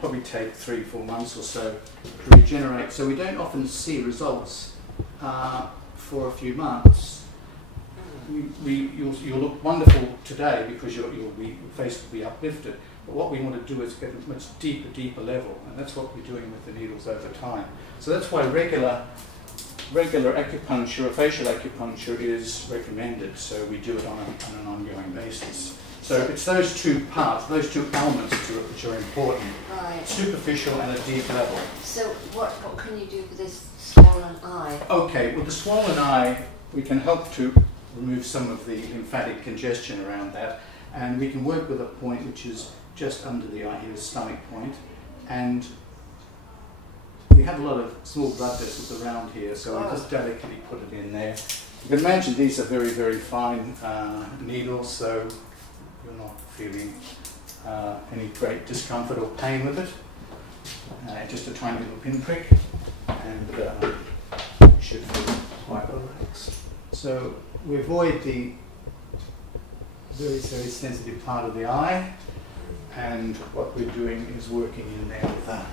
probably take 3-4 months or so to regenerate. So we don't often see results for a few months. You'll look wonderful today because your face will be uplifted. But what we want to do is get a much deeper level, and that's what we're doing with the needles over time. So that's why regular acupuncture, or facial acupuncture, is recommended. So we do it on an ongoing basis. So it's those two parts, those two elements to it which are important. Right. Superficial and a deep level. So what can you do for this swollen eye? Okay, well the swollen eye, we can help to remove some of the lymphatic congestion around that, and we can work with a point which is just under the eye here, the stomach point, and we have a lot of small blood vessels around here, so we just delicately put it in there. You can imagine these are very, very fine needles, so you're not feeling any great discomfort or pain with it. Just a tiny little pinprick, and you should feel quite relaxed. So we avoid the very, very sensitive part of the eye, and what we're doing is working in there with that.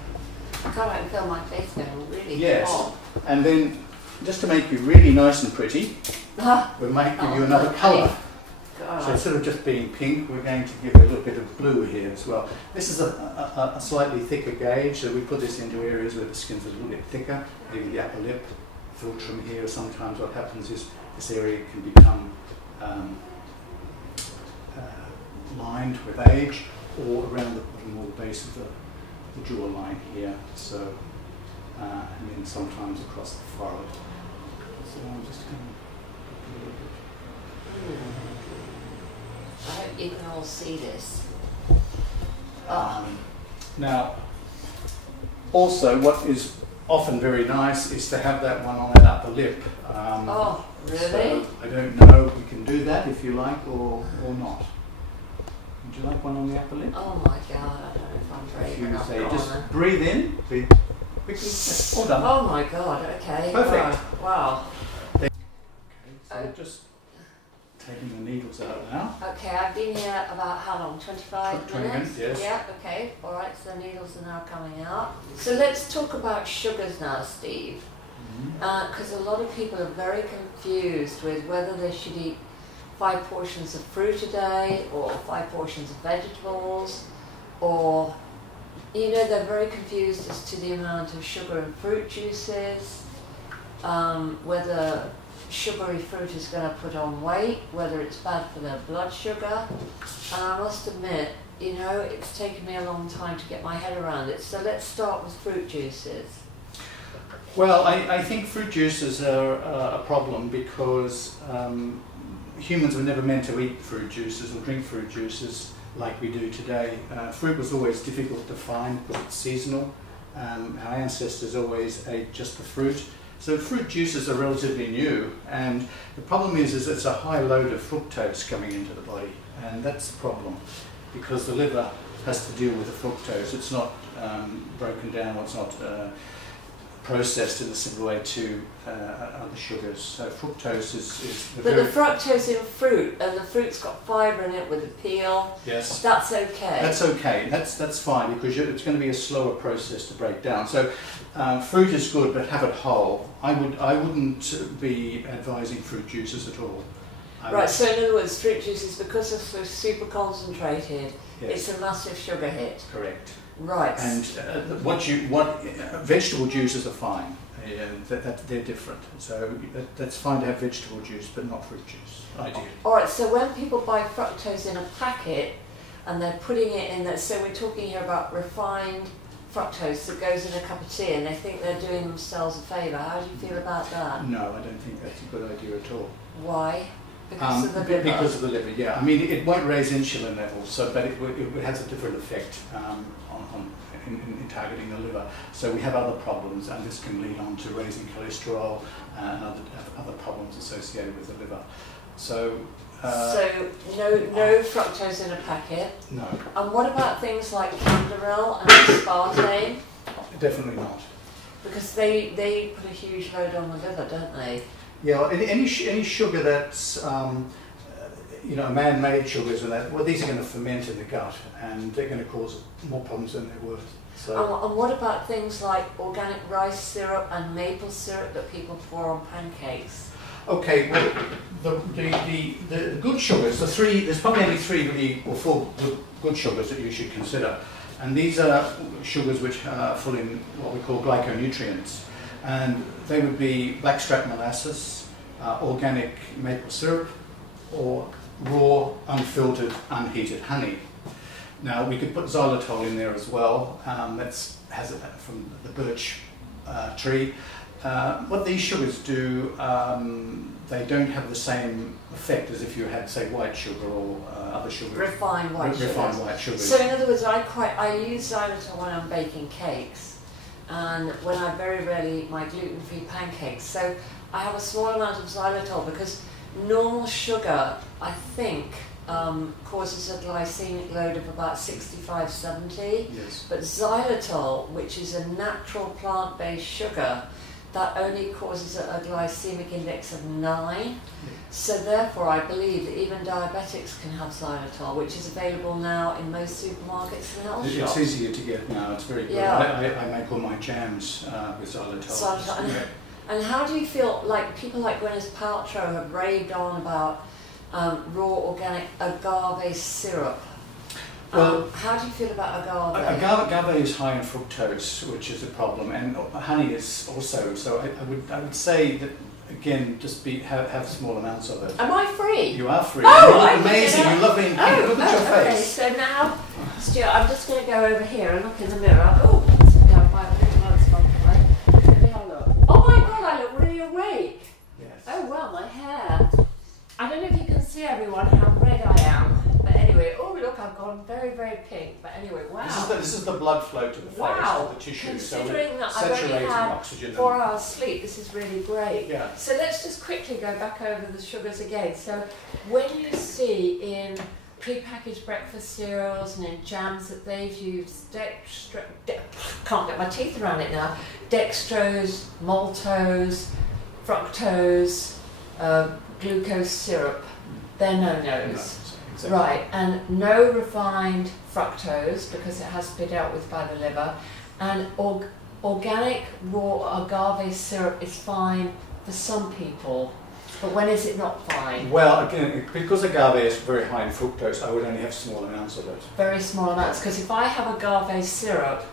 I can't feel my face going really hot. And then, just to make you really nice and pretty, we might give you another colour. So instead of just being pink, we're going to give it a little bit of blue here as well. This is a slightly thicker gauge, so we put this into areas where the skin's a little bit thicker, maybe the upper lip, philtrum here. Sometimes what happens is this area can become lined with age, or around the bottom or the base of the jawline here. So, and then sometimes across the forehead. So I'm just going to. I hope you can all see this. Now, also what is often very nice is to have that one on that upper lip. Oh, really? So I don't know if we can do that if you like or not. Would you like one on the upper lip? Oh my God, I don't know if I'm brave enough. If you say, just breathe in, breathe quickly. Yes, all done. Oh my God, okay. Perfect. Wow. Okay, so we're just taking the needles out now. Okay, I've been here about how long? 25 20 minutes, yes. Yeah, okay. All right, so the needles are now coming out. So let's talk about sugars now, Steve. Because a lot of people are very confused with whether they should eat 5 portions of fruit a day or 5 portions of vegetables, or, you know, they're very confused as to the amount of sugar in fruit juices, whether sugary fruit is going to put on weight, whether it's bad for their blood sugar. And I must admit, you know, it's taken me a long time to get my head around it. So let's start with fruit juices. Well, I think fruit juices are a problem because humans were never meant to eat fruit juices or drink fruit juices like we do today. Fruit was always difficult to find because it's seasonal. Our ancestors always ate just the fruit. So fruit juices are relatively new, and the problem is it's a high load of fructose coming into the body, and that's the problem because the liver has to deal with the fructose. It's not broken down, or it's not processed in a similar way to other sugars. So fructose is the But the fructose in fruit, and the fruit's got fibre in it with the peel. Yes. That's okay. That's okay. That's fine because it's going to be a slower process to break down. So fruit is good, but have it whole. I wouldn't be advising fruit juices at all. Right. So in other words, fruit juices, because they're so super concentrated, yes. It's a massive sugar hit. Correct. Right. And vegetable juices are fine. They're different. So that's fine to have vegetable juice, but not fruit juice. Ideally. All right. So when people buy fructose in a packet and they're putting it in that, so we're talking here about refined fructose that goes in a cup of tea, and they think they're doing themselves a favour. How do you feel about that? No, I don't think that's a good idea at all. Why? Because of the liver? Because of the liver, yeah. I mean, it won't raise insulin levels, so but it has a different effect in targeting the liver. So we have other problems, and this can lead on to raising cholesterol and other problems associated with the liver. So. No fructose in a packet. No. And what about things like Canderel and aspartame? Definitely not. Because they put a huge load on the liver, don't they? Yeah, any sugar that's you know, man-made sugars and that, well, these are going to ferment in the gut and they're going to cause more problems than they're worth. So, and what about things like organic rice syrup and maple syrup that people pour on pancakes? okay, well, the good sugars, there's probably only 3 really, or 4 good sugars that you should consider. And these are sugars which are full in what we call glyconutrients. And they would be blackstrap molasses, organic maple syrup, or raw, unfiltered, unheated honey. Now we could put xylitol in there as well. Has it from the birch tree. What these sugars do, they don't have the same effect as if you had, say, white sugar or other sugars. Refined white sugars. So in other words, I use xylitol when I'm baking cakes, and when I very rarely eat my gluten-free pancakes. So I have a small amount of xylitol because normal sugar, I think, causes a glycemic load of about 65, 70. Yes. But xylitol, which is a natural plant-based sugar, that only causes a glycemic index of 9. Yeah. So therefore I believe that even diabetics can have xylitol, which is available now in most supermarkets and health shops. It's easier to get now, it's very good. Yeah. I make all my jams with xylitol. Yeah. And how do you feel, like people like Gwyneth Paltrow have raved on about raw organic agave syrup? Well, how do you feel about agave? Agave is high in fructose, which is a problem, and honey is also. So I would say that again, just have small amounts of it. Am I free? You are free. Oh, you look amazing. You love being pink. Look at your face. Okay, so now, Stuart, I'm just going to go over here and look in the mirror. Oh, let's have my little lights on. Let me have a look. Oh my God, I look really awake. Yes. Oh well, my hair. I don't know if you can see everyone how red I am. But anyway, oh look, I've gone very, very pink. But anyway, wow. This is the blood flow to the face, to the tissue. Considering that I've only saturating had oxygen. 4 hours sleep, this is really great. Yeah. So let's just quickly go back over the sugars again. So when you see in prepackaged breakfast cereals and in jams that they've used can't get my teeth around it now, dextrose, maltose, fructose, glucose syrup, they're no-nos. Exactly. Right, and no refined fructose because it has to be dealt with by the liver, and organic raw agave syrup is fine for some people, but when is it not fine? Well, again, because agave is very high in fructose, I would only have small amounts of it. Very small amounts, because if I have agave syrup,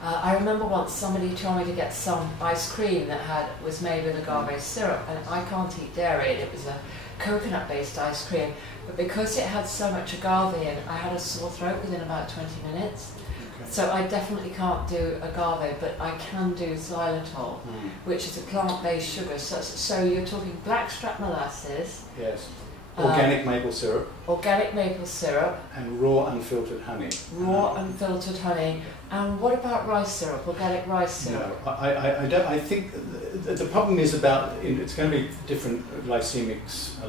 I remember once somebody told me to get some ice cream that was made with agave syrup, and I can't eat dairy, and it was a coconut-based ice cream, but because it had so much agave in, I had a sore throat within about 20 minutes. Okay. So I definitely can't do agave, but I can do xylitol, which is a plant-based sugar. So you're talking blackstrap molasses. Yes. Organic maple syrup. Organic maple syrup. And raw unfiltered honey. Raw unfiltered honey. And what about rice syrup, organic rice syrup? No, I think the problem is it's going to be different glycemic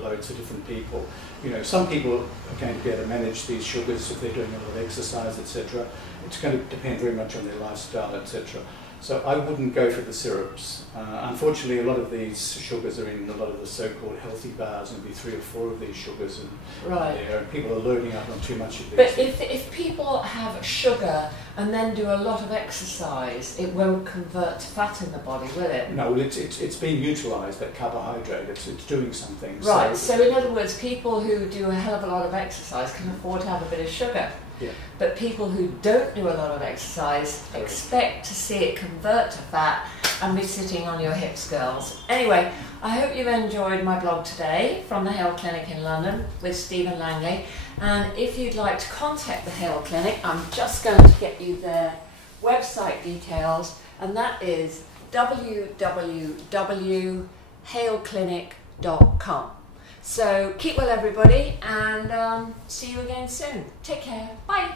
loads for different people. You know, some people are going to be able to manage these sugars if they're doing a lot of exercise, etc. It's going to depend very much on their lifestyle, etc. So I wouldn't go for the syrups. Unfortunately, a lot of these sugars are in a lot of the so-called healthy bars, and be 3 or 4 of these sugars in there, and people are loading up on too much of these. But if people have sugar and then do a lot of exercise, it won't convert to fat in the body, will it? No, well, it's being utilised, that carbohydrate, it's doing something. Right, so in other words, people who do a hell of a lot of exercise can afford to have a bit of sugar. Yeah. But people who don't do a lot of exercise expect to see it convert to fat and be sitting on your hips, girls. Anyway, I hope you've enjoyed my blog today from the Hale Clinic in London with Stephen Langley. And if you'd like to contact the Hale Clinic, I'm just going to get you their website details, and that is www.haleclinic.com. So keep well, everybody, and see you again soon. Take care. Bye.